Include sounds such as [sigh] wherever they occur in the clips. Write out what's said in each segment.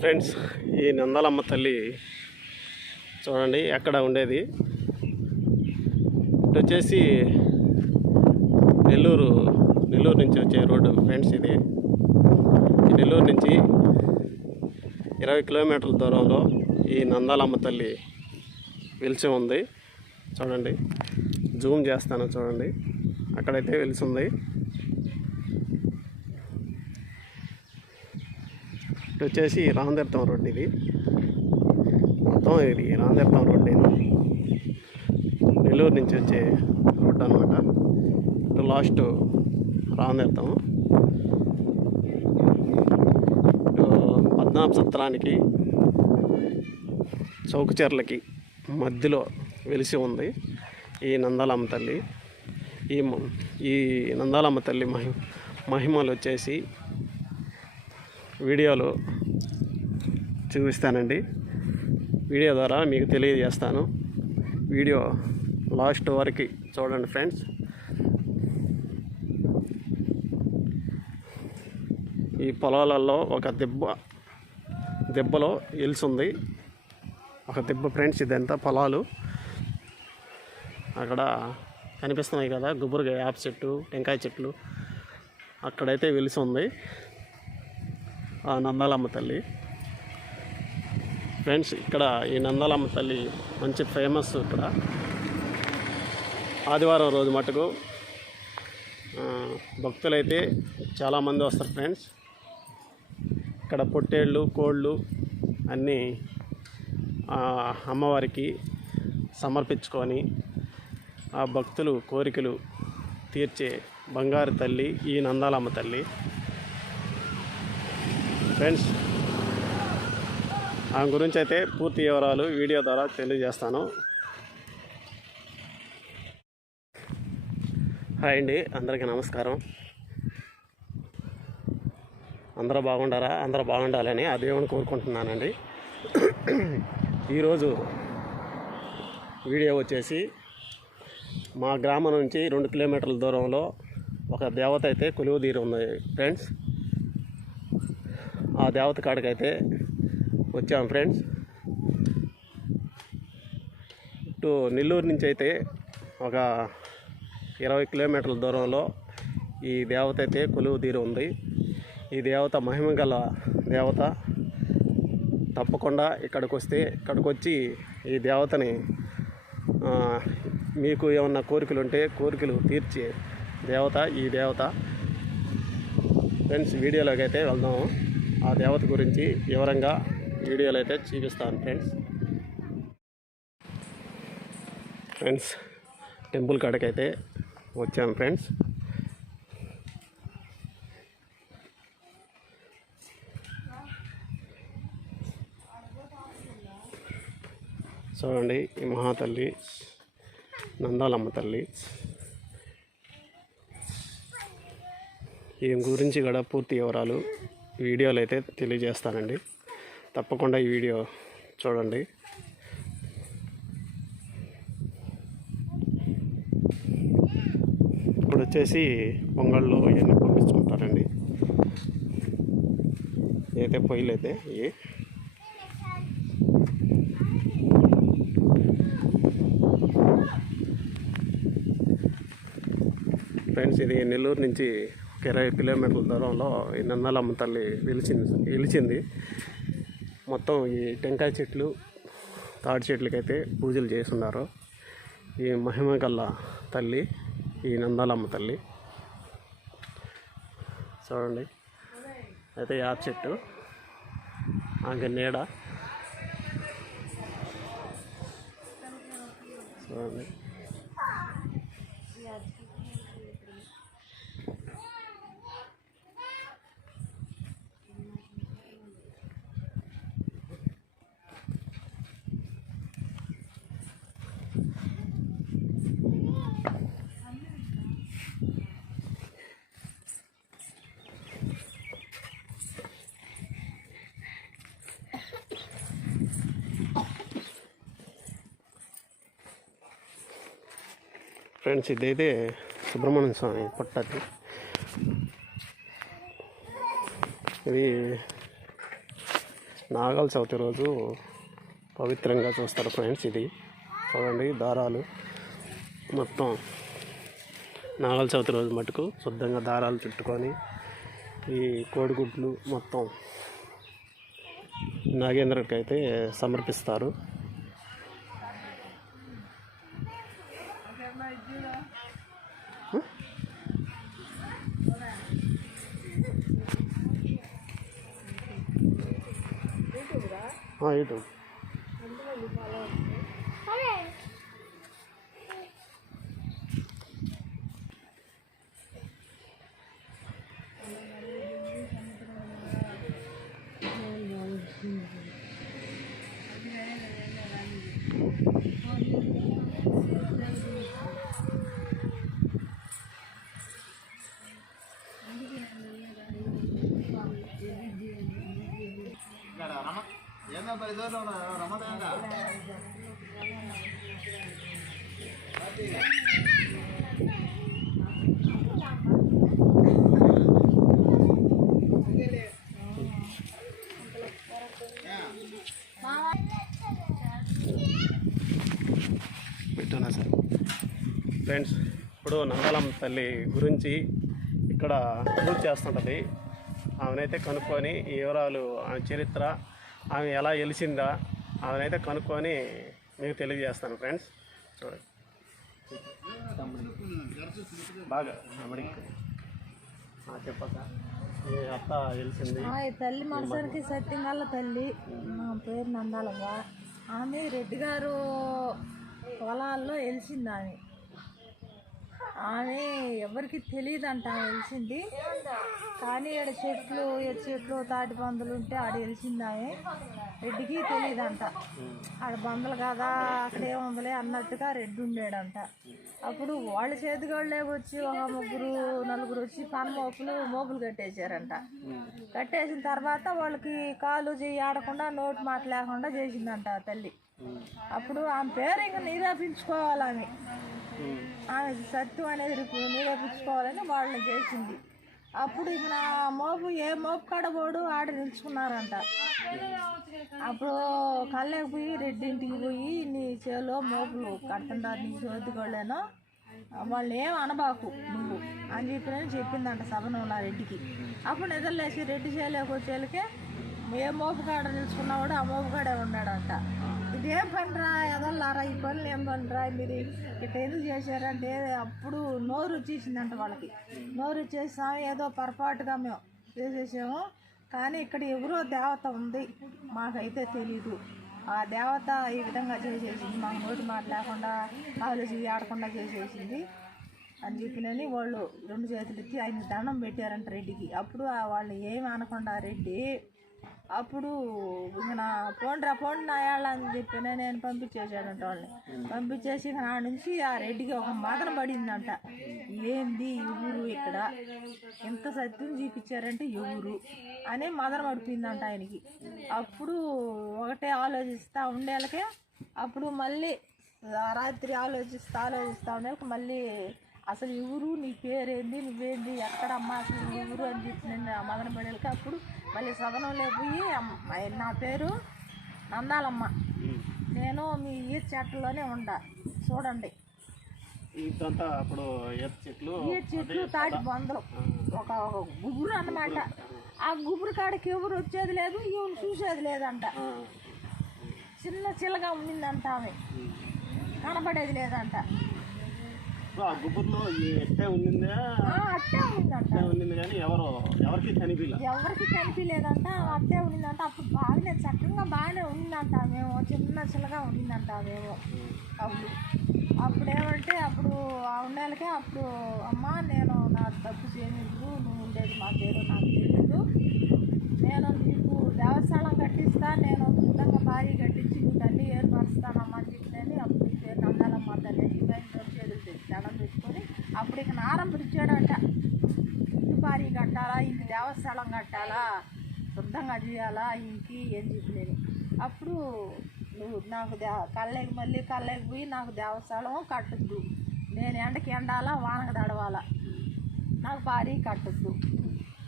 Friends ఈ నందలమ్మ తల్లి చూడండి ఎక్కడ ఉండేది? ఇటు వచ్చేసి నెల్లూరు నెల్లూరు నుంచి వచ్చే రోడ్డు ఫ్రెండ్స్ ఇది. నెల్లూరు నుంచి ఇరవై కిలోమీటర్ల దూరంలో ఈ నందాలమ్మ తల్లి వెలిసి ఉంది. చూడండి జూమ్ చేస్తాను చూడండి. అక్కడైతే వెలిసి ఉంది. ఇటు వచ్చేసి రాందీర్థం రోడ్ ఇది. మొత్తం ఇది రాందీర్థం రోడ్ ఇది. నెల్లూరు నుంచి వచ్చే రోడ్ అనమాట ఇటు లాస్ట్ రాందీర్థం ఇటు పద్మనాభ సత్రానికి మధ్యలో వెలిసి ఉంది ఈ నందాలమ్మ తల్లి. ఈ మ- ఈ నందాలమ్మ తల్లి మహి మహిమలు వచ్చేసి వీడియోలో చూపిస్తానండి. వీడియో ద్వారా మీకు తెలియజేస్తాను. వీడియో లాస్ట్ వరకు చూడండి ఫ్రెండ్స్. ఈ పొలాలలో ఒక దెబ్బ దెబ్బలో ఉంది ఒక దెబ్బ ఫ్రెండ్స్ ఇదంతా పొలాలు. అక్కడ కనిపిస్తున్నాయి కదా గుబురుగా యాప చెట్టు టెంకాయ చెట్లు. అక్కడైతే వెలిసి ఉంది నందాలమ్మ తల్లి. ఫ్రెండ్స్ ఇక్కడ ఈ నందాలమ్మ తల్లి మంచి ఫేమస్ ఇక్కడ. ఆదివారం రోజు మటుకు భక్తులైతే చాలామంది వస్తారు ఫ్రెండ్స్. ఇక్కడ పొట్టేళ్ళు కోళ్ళు అన్నీ అమ్మవారికి సమర్పించుకొని ఆ భక్తులు కోరికలు తీర్చే బంగారు తల్లి ఈ నందాలమ్మ తల్లి. ఫ్రెండ్స్ ఆమె గురించి అయితే పూర్తి వివరాలు వీడియో ద్వారా తెలియజేస్తాను. హాయ్ అండి అందరికీ నమస్కారం. అందరూ బాగుండారా? అందరూ బాగుండాలని ఆ దేవుని కోరుకుంటున్నానండి. ఈరోజు వీడియో వచ్చేసి మా గ్రామం నుంచి రెండు కిలోమీటర్ల దూరంలో ఒక దేవత అయితే కొలువు తీరు ఉంది ఫ్రెండ్స్. ఆ దేవత కాడికైతే వచ్చాము ఫ్రెండ్స్. ఇటు నెల్లూరు నుంచి అయితే ఒక ఇరవై కిలోమీటర్ల దూరంలో ఈ దేవత అయితే కొలువు తీరు ఉంది. ఈ దేవత మహిమ గల దేవత తప్పకుండా ఇక్కడికి వస్తే ఇక్కడికి వచ్చి ఈ దేవతని మీకు ఏమన్నా కోరికలు ఉంటే కోరికలు తీర్చే దేవత ఈ దేవత. ఫ్రెండ్స్ వీడియోలోకి అయితే వెళ్దాము. ఆ దేవత గురించి వివరంగా వీడియోలు అయితే చూపిస్తాను ఫ్రెండ్స్ ఫ్రెండ్స్ టెంపుల్ కాడకైతే వచ్చాను ఫ్రెండ్స్ చూడండి ఈ మహాతల్లి నందాలమ్మ తల్లి. ఈ గురించి కూడా పూర్తి వివరాలు వీడియోలు అయితే తెలియజేస్తానండి. తప్పకుండా ఈ వీడియో చూడండి. ఇప్పుడు వచ్చేసి పొంగళ్ళు ఇవన్నీ పంపించుకుంటారండి అయితే పొయ్యిలు అయితే ఇవి. ఫ్రెండ్స్ ఇది నెల్లూరు నుంచి ఒక ఇరవై కిలోమీటర్ల దూరంలో ఈ నందాలమ్మ తల్లి నిలిచింది నిలిచింది. మొత్తం ఈ టెంకాయ చెట్లు తాడి చెట్లకైతే పూజలు చేస్తున్నారు. ఈ మహిమ గల్ల తల్లి ఈ నందాలమ్మ తల్లి. చూడండి. అయితే యాప చెట్టు ఆమె నీడ. చూడండి. ఫ్రెండ్స్ ఇదైతే సుబ్రహ్మణ్య స్వామి పట్టది ఇది నాగల చవితి రోజు పవిత్రంగా చూస్తారు ఫ్రెండ్స్ ఇది. చూడండి దారాలు మొత్తం నాగల చవితి రోజు మటుకు శుద్ధంగా దారాలు చుట్టుకొని ఈ కోడిగుడ్లు మొత్తం నాగేంద్రకైతే అయితే సమర్పిస్తారు. ఆ, యూట్యూబ్ సార్. ఫ్రెండ్స్ ఇప్పుడు నందలం తల్లి గురించి ఇక్కడ పూజ చేస్తుంటుంది. ఆమెనైతే కనుక్కొని ఈ వివరాలు ఆమె చరిత్ర ఆమె ఎలా గెలిచిందా ఆమెనైతే కనుక్కొని మీకు తెలియజేస్తాను ఫ్రెండ్స్ చూడండి. బాగా చెప్పక ఈ అత్త గెలిచింది? ఆ, తల్లి మనసానికి సత్యంగల్ల తల్లి. నా పేరు నందాలమ్మ ఆమె రెడ్డి గారు పొలాల్లో వెలిసింది ఆమె. ఆమె ఎవరికి తెలియదంట అంట తెలిసింది. కానీ ఈడ చెట్లు చెట్లు తాటి పందులు ఉంటే ఆడ తెలిసింది ఆమె రెడ్డికి తెలియదంట. ఆడ బందులు కదా అక్కడే ఉందలే అన్నట్టుగా రెడ్డి ఉండేడంట. అప్పుడు వాళ్ళ చేతిగాళ్ళే వచ్చి ఒక ముగ్గురు నలుగురు వచ్చి పన మోపులు మోపులు కట్టేశారంట. కట్టేసిన తర్వాత వాళ్ళకి కాలు చెయ్యి ఆడకుండా నోటు మాట లేకుండా చేసిందంట తల్లి. అప్పుడు ఆమె పేరు ఇంకా నిరూపించుకోవాలి ఆమె ఆమె సత్తు అనేది మీరే పుచ్చుకోవాలని వాళ్ళని చేసింది. అప్పుడు ఇక నా మోపు ఏ మోపు కడబోడు ఆడ నిలుచుకున్నారంట. అప్పుడు కళ్ళకి పోయి రెడ్డింటికి పోయి నీ చేలో మోపులు కడుతుంటారు నీ చోతుకోలేను వాళ్ళు ఏం అనబాకు నువ్వు అని చెప్పి నేను చెప్పిందంట సభనంలో ఆ రెడ్డికి. అప్పుడు నిద్రలేసి రెడ్డి చేయలేక ఏ మోపు కాడ నిలుచుకున్నావాడు ఆ మోపు కాడే ఉన్నాడంట. ఇదేం పనిరా? ఎదల్లారా? ఈ పనులు ఏం పనిరా? మీరు ఇట్లా ఎందుకు చేశారంటే అప్పుడు నోరు వచ్చేసిందంట వాళ్ళకి. నోరు వచ్చేసాం ఏదో పొరపాటుగా మేము చేసేసాము. కానీ ఇక్కడ ఎవరో దేవత ఉంది. మాకైతే తెలీదు. ఆ దేవత ఈ విధంగా చేసేసింది. మాకు నోటి మాట లేకుండా ఆలోచి ఆడకుండా చేసేసింది. అని చెప్పినని వాళ్ళు రెండు చేతులు ఎత్తి ఆయన దండం పెట్టారంట రెడ్డికి. అప్పుడు వాళ్ళు ఏమి అనకుండా రెడ్డి అప్పుడు నా పోండ్రా పోండి నా ఏళ్ళ అని చెప్పి నేను పంపించేసాడంట వాళ్ళని. పంపించేసి నా నుంచి ఆ రెడ్డికి ఒక మాటను పడిందంట. ఏంది ఎవరు ఇక్కడ? ఎంత సత్యం చూపించారంటే ఎవరు? అనే మదన పడిపోయిందంట ఆయనకి. అప్పుడు ఒకటే ఆలోచిస్తూ ఉండేళ్ళకే అప్పుడు మళ్ళీ రాత్రి ఆలోచిస్తూ ఆలోచిస్తూ ఉండేకి మళ్ళీ అసలు ఎవరు? నీ పేరేంది? నువ్వేంది? ఎక్కడమ్మా అసలు ఎవరు అని చెప్పి నేను ఆ మదన పడేళ్ళకి అప్పుడు మళ్ళీ సదనంలో పోయి నా పేరు నందాలమ్మ. నేను మీ ఈ చెట్లలోనే ఉండా. చూడండి. అప్పుడు చెట్లు ఈ చెట్లు తాటి బొందలు. ఒక గుబురు అన్నమాట. ఆ గుబురు కాడికి ఎవరు వచ్చేది లేదు ఈమెను చూసేది లేదంట. చిన్న చిల్లగా ఉండిందంట ఆమె. కనపడేది లేదంట. సో ఆ గుబుర్లో ఎట్టే ఉండిందా? అట్టే ఎట్టే ఉండింది కానీ ఎవరు? ఎవరికి కనిపించలే ఎవరికి కనిపించలేదంట అట్టే ఉండిందంట. అప్పుడు బాగానే చక్కగా బాగానే ఉండిందంట మేము చిన్న చిన్నగా ఉండిందంట మేము అప్పుడు అప్పుడు ఏమంటే అప్పుడు ఆ ఉండేళ్ళకే అప్పుడు అమ్మ నేను నా తప్పు చేయలేదు నువ్వు ఉండేది మా పేరు నాకు తెలియదు. నేను నీకు దేవస్థానం కట్టిస్తా నేను శుద్ధంగా భారీ కట్టించి నీకు తల్లి ఏర్పరుస్తానమ్మా అని చెప్పినని అప్పుడు నీ పేరు నందాలమ్మ తల్లి అని చెప్పి ఆయన చేతులు తెచ్చి దండం పెట్టుకొని అప్పుడు ఇక నారం పిలిచాడంట ఇల్లు భారీ దేవస్థానం కట్టాలా? శుద్ధంగా చేయాలా? ఇంకి చెప్పి నేను అప్పుడు నువ్వు నాకు దే కళ్ళకి మళ్ళీ కళ్ళకి పోయి నాకు దేవస్థానం కట్టద్దు. నేను ఎండకి ఎండాలా వానకు తడవాలా. నాకు భారీ కట్టద్దు.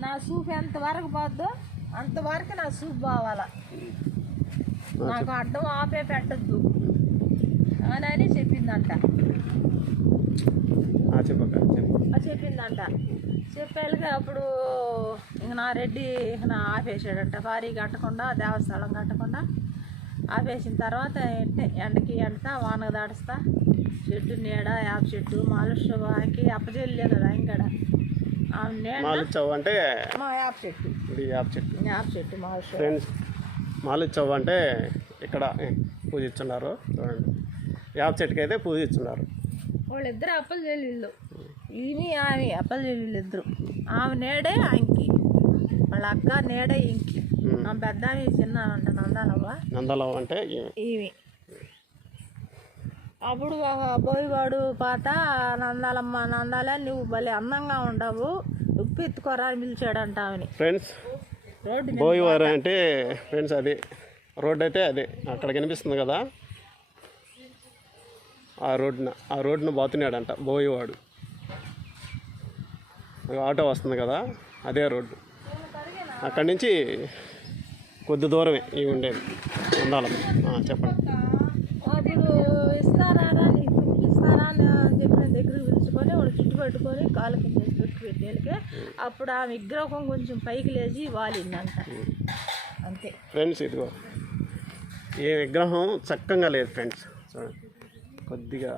నా చూపు ఎంత వరకు పోద్దో అంతవరకు నా సూప్ బావాల నాకు అడ్డం ఆపే పెట్టద్దు. అని చెప్పిందంట. చెప్పిందంట. చెప్పాక అప్పుడు ఇంక నా రెడ్డి ఇంక నా ఆపేసాడంట భారీ కట్టకుండా దేవస్థానం కట్టకుండా ఆపేసిన తర్వాత ఎండకి ఎండతా వానకు దాడుస్తా చెట్టు నీడ యాప చెట్టు మాలుషకి అప్పచెల్లే కదా ఇంకడ. ఆ నీడ మాలిచ్చావు అంటే మా యాప చెట్టు. యాప చెట్టు. యాప చెట్టు మాలుష ఫ్రెండ్స్ మాలిచ్చావు అంటే ఇక్కడ పూజిస్తున్నారు. చూడండి. యాప చెట్టుకి అయితే పూజిస్తున్నారు. వాళ్ళిద్దరు అప్పలు చెల్లెళ్ళు. ఈమె ఆమె అప్పలు చెల్లెళ్ళు ఇద్దరు ఆమె నేడే ఆయనకి వాళ్ళ అక్క నేడే ఇంకి. ఆమె పెద్ద ఆమె చిన్న అంట నందాలవ్వ. నందలం అంటే ఈమె. అప్పుడు బోయివాడు పాత నందాలమ్మ నందాలే నువ్వు భలే అందంగా ఉండవు. ఉప్పు ఎత్తుకోరా అని పిలిచాడంట ఆమెని. ఫ్రెండ్స్ రోడ్డు బోయివారు అంటే ఫ్రెండ్స్ అది రోడ్ అయితే అదే. అక్కడ కనిపిస్తుంది కదా. ఆ రోడ్డున ఆ రోడ్డున పోతున్నాడంట బోయివాడు. ఆటో వస్తుంది కదా అదే రోడ్డు. అక్కడి నుంచి కొద్ది దూరమే ఇవి ఉండేది. ఉండాలి. చెప్పండి. వాడు పెట్టుకొని కాలు కింద వేసి చుట్టు పెట్టేళ్ళకే అప్పుడు ఆ విగ్రహం కొంచెం పైకి లేచి వాలిందంట. అంతే. ఫ్రెండ్స్ ఇదిగో. ఈ విగ్రహం చక్కగా లేదు ఫ్రెండ్స్ చూడండి. కొద్దిగా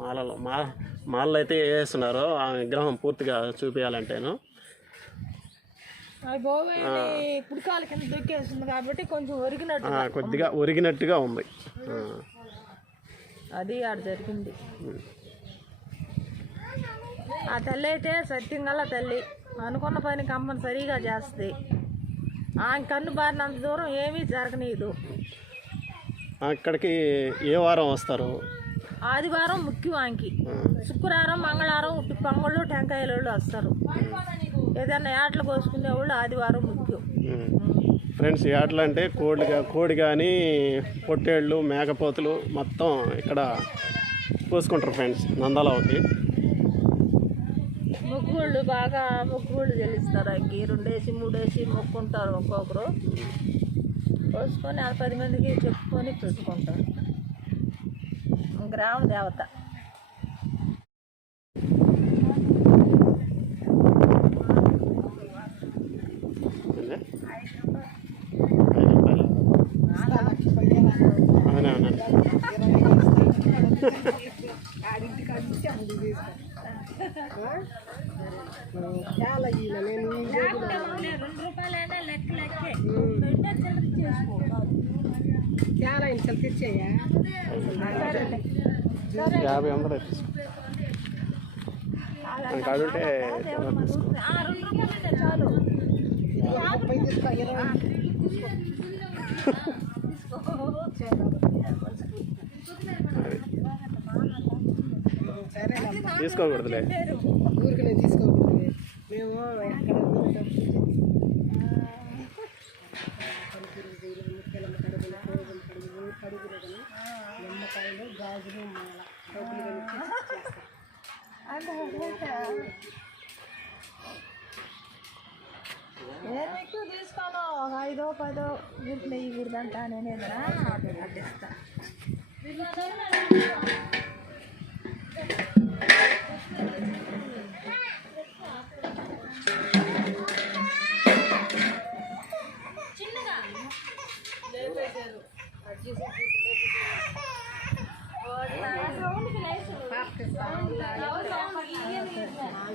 మాలలో మా మాలలో అయితే వేస్తున్నారో ఆ విగ్రహం పూర్తిగా చూపించాలంటేను కాబట్టి కొంచెం ఒరిగినట్టు కొద్దిగా ఒరిగినట్టుగా ఉంది. అది ఆడ జరిగింది. ఆ తల్లి అయితే సత్యంగల తల్లి. అనుకున్న పని కంపల్సరీగా చేస్తుంది. ఆమె కన్ను బారినంత దూరం ఏమీ జరగనీయదు అక్కడికి ఏ వారం వస్తారు? ఆదివారం ఆ, శుక్రవారం మంగళవారం పొంగళ్ళు టెంకాయల వాళ్ళు వస్తారు. ఏదైనా ఏటలు కోసుకునే వాళ్ళు ఆదివారం ముఖ్యం. ఫ్రెండ్స్ ఎట్లా అంటే కోడిగా కోడి కానీ పొట్టేళ్ళు మేకపోతులు మొత్తం ఇక్కడ పోసుకుంటారు ఫ్రెండ్స్ నందాలవకి. మొక్కుళ్ళు బాగా మొక్కుళ్ళు చెల్లిస్తారు ఆకి రెండేసి మూడేసి మొక్కుంటారు ఒక్కొక్కరు. కోసుకొని ఆ పది మందికి చెప్పుకొని పెట్టుకుంటారు గ్రామ దేవత. అవునా అవునా రెండు రూపాయలైనా లెక్క లెక్కే రెండే చిల్లర చేసుకో చాలా ఇంతలు తెచ్చాయా యాభై వందలు తీసుకో కాడుంటే ఆ, రెండు రూపాయలైనా చాలు ముప్పై తీసుకో ఇరవై సరే. తీసుకోకూడదులే. ఊరికి తీసుకోకూడదు మేము ఎక్కడ ఉంటాం నిమ్మకాయలు గాజులు ఎక్కువ [laughs] తీసుకోను? ఒక ఐదో పదో వీటిలో ఈ వీరిదంటా నేను ఏదైనా అట్టిస్తా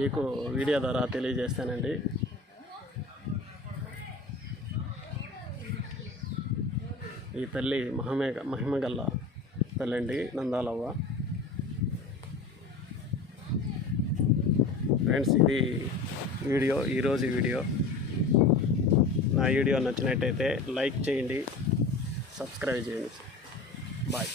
మీకు వీడియో ద్వారా తెలియజేస్తానండి. ఈ తల్లి మహమే మహిమగల్ల తల్లండి నందాలవ్వ. ఫ్రెండ్స్ ఇది వీడియో ఈరోజు వీడియో. నా వీడియో నచ్చినట్టయితే లైక్ చేయండి సబ్స్క్రైబ్ చేయండి. బాయ్.